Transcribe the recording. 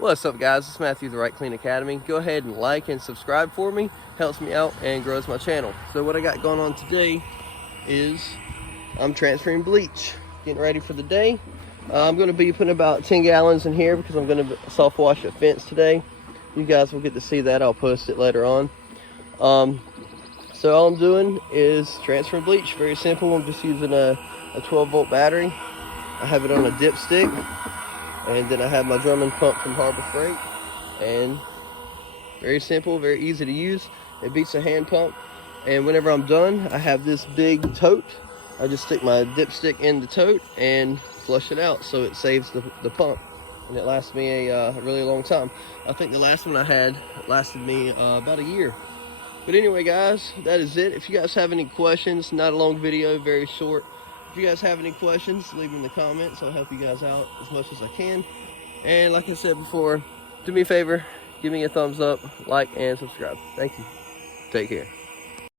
What's up, guys? It's Matthew, the Right Clean Academy. Go ahead and like and subscribe for me. Helps me out and grows my channel. So what I got going on today is I'm transferring bleach, getting ready for the day. I'm going to be putting about 10 gallons in here because I'm going to soft wash a fence today. You guys will get to see that. I'll post it later on. So all I'm doing is transferring bleach. Very simple. I'm just using a 12-volt battery. I have it on a dipstick. And then I have my drumming pump from Harbor Freight, and very simple, very easy to use. It beats a hand pump. And whenever I'm done, I have this big tote. I just stick my dipstick in the tote and flush it out, so it saves the pump, and it lasts me a really long time. I think the last one I had lasted me about a year. But anyway, guys, that is it. If you guys have any questions, not a long video, very short. If you guys have any questions, leave them in the comments. I'll help you guys out as much as I can. And like I said before, do me a favor, give me a thumbs up, like, and subscribe. Thank you. Take care.